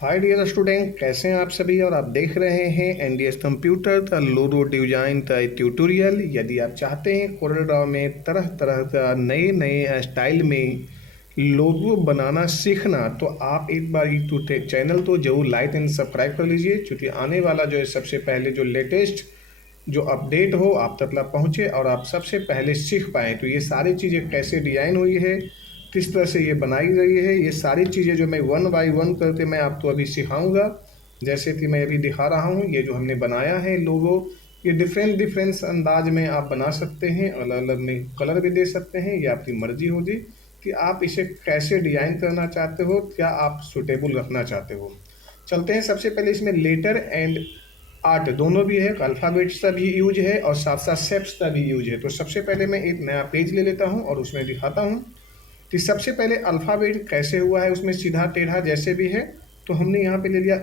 Hi dear student, कैसे हैं आप सभी। और आप देख रहे हैं NDS computer the logo design the tutorial. यदि आप चाहते हैं कोरल में तरह तरह का नए नए स्टाइल में लोगो बनाना सीखना, तो आप एक बार यूट्यूब चैनल तो जरूर लाइक एंड सब्सक्राइब कर लीजिए, क्योंकि आने वाला जो है सबसे पहले जो लेटेस्ट जो अपडेट हो आप तक पहुँचे और आप सबसे पहले सीख पाएँ। तो ये सारी चीज़ें कैसे डिज़ाइन हुई है, किस तरह से ये बनाई गई है, ये सारी चीज़ें जो मैं वन बाय वन करके मैं आपको अभी सिखाऊंगा। जैसे कि मैं अभी दिखा रहा हूँ, ये जो हमने बनाया है लोगो, ये डिफरेंट डिफरेंट अंदाज में आप बना सकते हैं, अलग अलग में कलर भी दे सकते हैं। ये आपकी मर्जी होगी कि आप इसे कैसे डिज़ाइन करना चाहते हो, क्या आप सुटेबल रखना चाहते हो। चलते हैं। सबसे पहले इसमें लेटर एंड आर्ट दोनों भी है, अल्फ़ाबेट्स का भी यूज है और साथ साथ शेप्स का भी यूज है। तो सबसे पहले मैं एक नया पेज ले लेता हूँ और उसमें दिखाता हूँ कि सबसे पहले अल्फ़ाबेट कैसे हुआ है, उसमें सीधा टेढ़ा जैसे भी है। तो हमने यहाँ पे ले लिया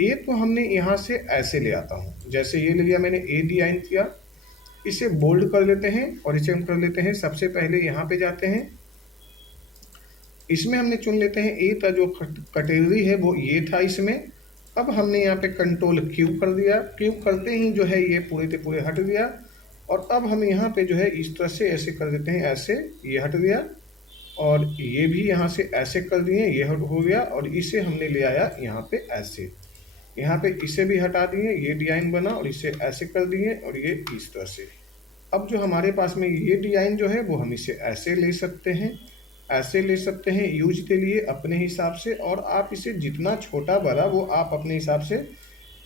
ए तो हमने यहाँ से ऐसे ले आता हूँ, जैसे ये ले लिया मैंने, ए डिजाइन किया। इसे बोल्ड कर लेते हैं और इसे हम कर लेते हैं। सबसे पहले यहाँ पे जाते हैं, इसमें हमने चुन लेते हैं ए का जो कैटेगरी है वो ये था इसमें। अब हमने यहाँ पे कंट्रोल क्यू कर दिया, क्यू करते ही जो है ये पूरे के पूरे हट गया। और अब हम यहाँ पे जो है इस तरह से ऐसे कर देते हैं, ऐसे ये हट गया और ये भी यहाँ से ऐसे कर दिए, ये हो गया। और इसे हमने ले आया यहाँ पे ऐसे, यहाँ पे इसे भी हटा दिए, ये डिजाइन बना और इसे ऐसे कर दिए और ये इस तरह से। अब जो हमारे पास में ये डिजाइन जो है वो हम इसे ऐसे ले सकते हैं, ऐसे ले सकते हैं यूज के लिए अपने हिसाब से। और आप इसे जितना छोटा बड़ा वो आप अपने हिसाब से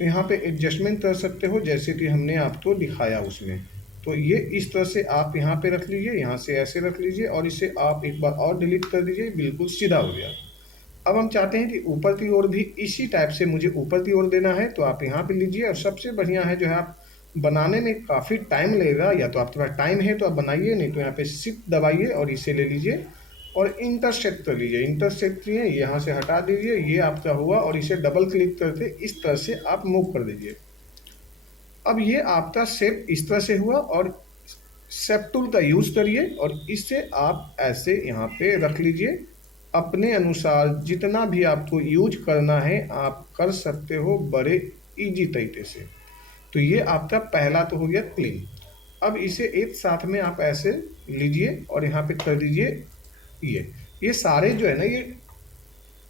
यहाँ पे एडजस्टमेंट कर सकते हो, जैसे कि हमने आपको दिखाया उसमें। तो ये इस तरह से आप यहाँ पे रख लीजिए, यहाँ से ऐसे रख लीजिए और इसे आप एक बार और डिलीट कर दीजिए, बिल्कुल सीधा हो गया। अब हम चाहते हैं कि ऊपर की ओर भी इसी टाइप से मुझे ऊपर की ओर देना है, तो आप यहाँ पे लीजिए। और सबसे बढ़िया है जो है, आप बनाने में काफ़ी टाइम लगेगा, या तो आपके पास टाइम है तो आप बनाइए, नहीं तो यहाँ पे शिफ्ट दबाइए और इसे ले लीजिए और इंटरसेक्ट कर लीजिए। इंटरसेक्ट किए, यहाँ से हटा दीजिए, ये आपका हुआ। और इसे डबल क्लिक करके इस तरह से आप मूव कर दीजिए। अब ये आपका शेप इस तरह से हुआ। और शेप टूल का यूज करिए और इससे आप ऐसे यहाँ पे रख लीजिए। अपने अनुसार जितना भी आपको यूज करना है आप कर सकते हो बड़े इजी तरीके से। तो ये आपका पहला तो हो गया क्लीन। अब इसे एक साथ में आप ऐसे लीजिए और यहाँ पे कर दीजिए ये सारे जो है ना, ये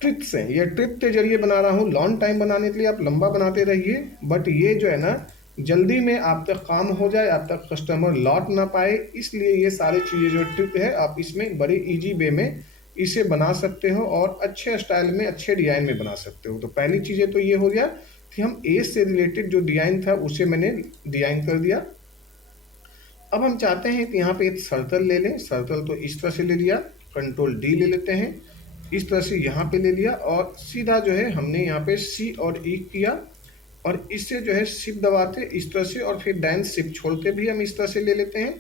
ट्रिप्स हैं। ये ट्रिप के जरिए बना रहा हूँ, लॉन्ग टाइम बनाने के लिए आप लंबा बनाते रहिए, बट ये जो है ना जल्दी में आप तक काम हो जाए, आप तक कस्टमर लौट ना पाए, इसलिए ये सारी चीज़ें जो ट्रिप है आप इसमें बड़े इजी वे में इसे बना सकते हो और अच्छे स्टाइल में अच्छे डिज़ाइन में बना सकते हो। तो पहली चीज़ें तो ये हो गया कि हम ए से रिलेटेड जो डिज़ाइन था उसे मैंने डिज़ाइन कर दिया। अब हम चाहते हैं कि यहाँ पे एक सर्कल ले लें। सर्कल तो इस तरह से ले लिया, कंट्रोल डी ले लेते हैं, इस तरह से यहाँ पे ले लिया और सीधा जो है हमने यहाँ पे सी और ई किया और इससे जो है शिफ्ट दबाते इस तरह से और फिर डाइन शिफ्ट छोड़ते भी हम इस तरह से ले लेते हैं।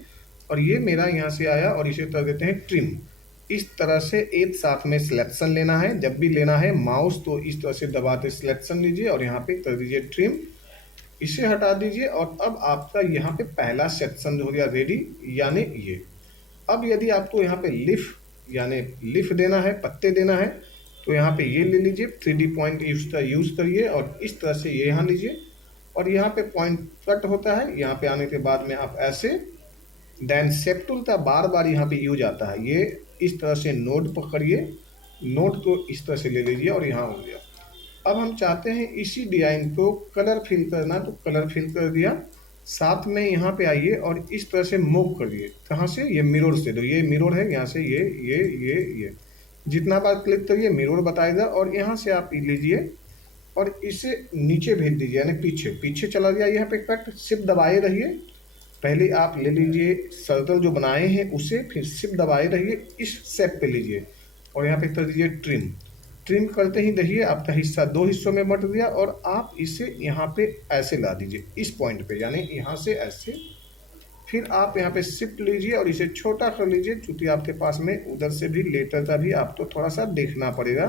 और ये मेरा यहाँ से आया और इसे कर देते हैं ट्रिम। इस तरह से एक साथ में सिलेक्शन लेना है, जब भी लेना है माउस तो इस तरह से दबाते सिलेक्शन लीजिए और यहाँ पे कर दीजिए ट्रिम, इसे हटा दीजिए। और अब आपका यहाँ पे पहला सेक्शन हो गया रेडी, यानी ये। अब यदि आपको यहाँ पे लिफ यानी लिफ देना है, पत्ते देना है, तो यहाँ पे ये ले लीजिए, 3D पॉइंट यूज करिए और इस तरह से ये यहाँ लीजिए और यहाँ पे पॉइंट कट होता है। यहाँ पे आने के बाद में आप ऐसे देन शेप टूल का बार बार यहाँ पे यूज आता है, ये इस तरह से नोड पकड़िए, नोड को इस तरह से ले लीजिए और यहाँ हो गया। अब हम चाहते हैं इसी डिजाइन को कलर फिल करना, तो कलर फिल कर दिया। साथ में यहाँ पे आइए और इस तरह से मूव करिए। कहाँ से? ये मिरर से। तो ये मिरर है, यहाँ से ये जितना बार क्लिक करिए मिरर बताएगा और यहाँ से आप लीजिए और इसे नीचे भेज दीजिए, यानी पीछे पीछे चला गया। यहाँ पे कट शिफ्ट दबाए रहिए, पहले आप ले लीजिए सर्कल जो बनाए हैं उसे, फिर शिफ्ट दबाए रहिए, इस शेप पे लीजिए और यहाँ पे कर दीजिए ट्रिम। ट्रिम करते ही देखिए आपका हिस्सा दो हिस्सों में बट गया और आप इसे यहाँ पे ऐसे ला दीजिए इस पॉइंट पे, यानी यहाँ से ऐसे। फिर आप यहाँ पे शिफ्ट लीजिए और इसे छोटा कर लीजिए, क्योंकि आपके पास में उधर से भी लेटर का भी आपको थोड़ा सा देखना पड़ेगा।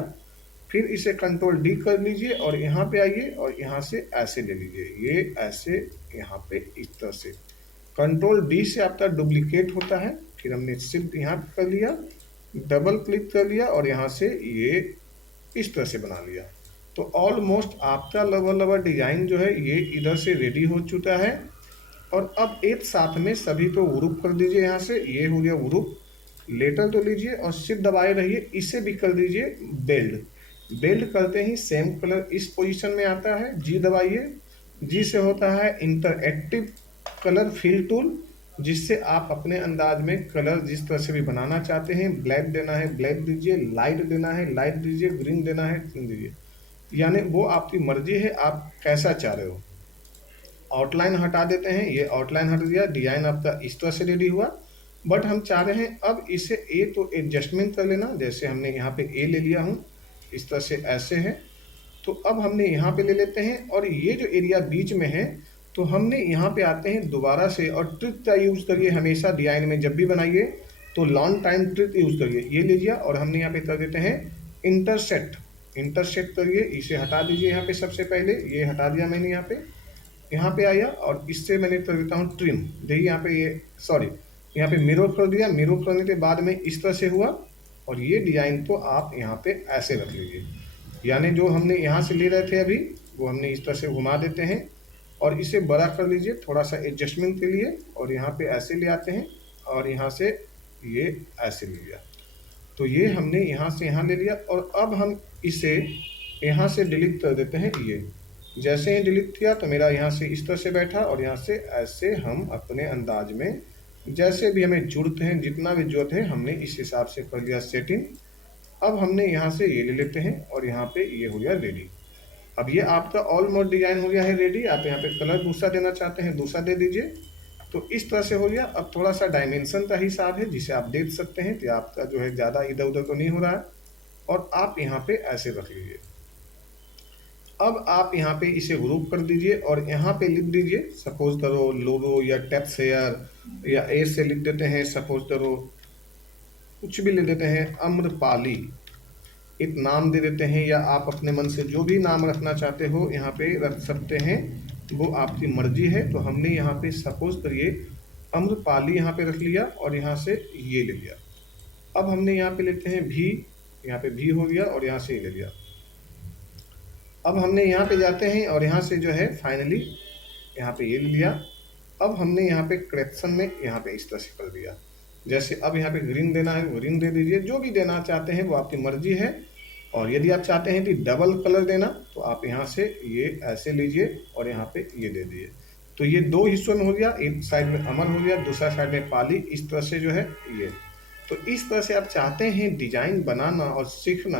फिर इसे कंट्रोल डी कर लीजिए और यहाँ पे आइए और यहाँ से ऐसे ले लीजिए, ये ऐसे यहाँ पे इस तरह से। कंट्रोल डी से आपका डुप्लीकेट होता है। फिर हमने शिफ्ट यहाँ पे कर लिया, डबल क्लिक कर लिया और यहाँ से ये इस तरह से बना लिया। तो ऑलमोस्ट आपका लवर डिजाइन जो है ये इधर से रेडी हो चुका है। और अब एक साथ में सभी को ग्रुप कर दीजिए। यहाँ से ये हो गया ग्रुप। लेटर तो लीजिए और शिफ्ट दबाए रहिए, इसे भी कर दीजिए बेल्ड। बेल्ड करते ही सेम कलर इस पोजीशन में आता है। जी दबाइए। जी से होता है इंटरएक्टिव कलर फिल टूल, जिससे आप अपने अंदाज में कलर जिस तरह से भी बनाना चाहते हैं, ब्लैक देना है ब्लैक दीजिए, लाइट देना है लाइट दीजिए, ग्रीन देना है ग्रीन दीजिए, यानी वो आपकी मर्जी है आप कैसा चाह रहे हो। आउटलाइन हटा देते हैं, ये आउटलाइन हट गया, डिजाइन आपका इस तरह से रेडी हुआ। बट हम चाह रहे हैं अब इसे ए तो एडजस्टमेंट कर लेना। जैसे हमने यहाँ पे ए ले लिया हूँ, इस तरह से ऐसे है। तो अब हमने यहाँ पे ले लेते हैं और ये जो एरिया बीच में है, तो हमने यहाँ पे आते हैं दोबारा से। और ट्रिक का यूज करिए हमेशा डिजाइन में, जब भी बनाइए तो लॉन्ग टाइम ट्रिक यूज करिए। ये लीजिए और हमने यहाँ पे कर देते हैं इंटरसेक्ट। इंटरसेक्ट करिए, इसे हटा दीजिए। यहाँ पे सबसे पहले ये हटा दिया मैंने। यहाँ पे आया और इससे मैंने कर देता हूँ ट्रिम। देखिए यहाँ पे ये सॉरी यहाँ पे मिरर कर दिया। मिरर करने के बाद में इस तरह से हुआ। और ये डिजाइन तो आप यहाँ पे ऐसे रख लीजिए, यानी जो हमने यहाँ से ले रहे थे अभी वो हमने इस तरह से घुमा देते हैं और इसे बड़ा कर लीजिए थोड़ा सा एडजस्टमेंट के लिए। और यहाँ पे ऐसे ले आते हैं और यहाँ से ये ऐसे ले लिया। तो ये हमने यहाँ से यहाँ ले लिया और अब हम इसे यहाँ से डिलीट कर देते हैं। ये जैसे ही डिलीट किया तो मेरा यहाँ से इस तरह से बैठा और यहाँ से ऐसे हम अपने अंदाज में जैसे भी हमें जरूरत है, जितना भी जरूरत है हमने इस हिसाब से कर लिया सेटिंग। अब हमने यहाँ से ये ले लेते हैं और यहाँ पे ये हो गया रेडी। अब ये आपका ऑलमोस्ट डिजाइन हो गया है रेडी। आप यहाँ पे कलर दूसरा देना चाहते हैं दूसरा दे दीजिए। तो इस तरह से हो गया। अब थोड़ा सा डायमेंशन का हिसाब है जिसे आप देख सकते हैं कि आपका जो है ज़्यादा इधर उधर तो नहीं हो रहा है। और आप यहाँ पे ऐसे रख लीजिए। अब आप यहाँ पे इसे ग्रुप कर दीजिए और यहाँ पे लिख दीजिए, सपोज करो लोगो या टेक्सचर या ए से लिख देते हैं, सपोज करो कुछ भी ले देते हैं, अम्रपाली एक नाम दे देते हैं। या आप अपने मन से जो भी नाम रखना चाहते हो यहाँ पे रख सकते हैं, वो आपकी मर्जी है। तो हमने यहाँ पे सपोज करिए अम्रपाली यहाँ पे रख लिया और यहाँ से ये ले लिया। अब हमने यहाँ पे लेते हैं भी, यहाँ पे भी हो गया और यहाँ से ये ले लिया। अब हमने यहाँ पे जाते हैं और यहाँ से जो है फाइनली यहाँ पे ये ले लिया। अब हमने यहाँ पे करेक्शन में यहाँ पे इस तरह से कर दिया। जैसे अब यहाँ पे ग्रीन देना है ग्रीन दे दीजिए, जो भी देना चाहते हैं वो आपकी मर्जी है। और यदि आप चाहते हैं कि डबल कलर देना तो आप यहाँ से ये ऐसे लीजिए और यहाँ पे ये दे दीजिए। तो ये दो हिस्सों में हो गया, एक साइड में अमर हो गया, दूसरा साइड में पाली, इस तरह से जो है ये। तो इस तरह से आप चाहते हैं डिजाइन बनाना और सीखना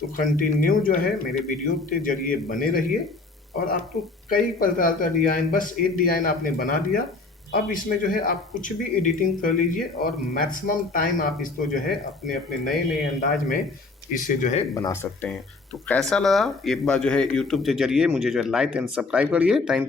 तो कंटिन्यू जो है मेरे वीडियो के जरिए बने रहिए। और आपको कई प्रकार का डिजाइन, बस एक डिजाइन आपने बना दिया, अब इसमें जो है आप कुछ भी एडिटिंग कर लीजिए और मैक्सिमम टाइम आप इसको जो है अपने अपने नए नए अंदाज में इसे जो है बना सकते हैं। तो कैसा लगा एक बार जो है यूट्यूब के जरिए मुझे जो है लाइक एंड सब्सक्राइब करिए। थैंक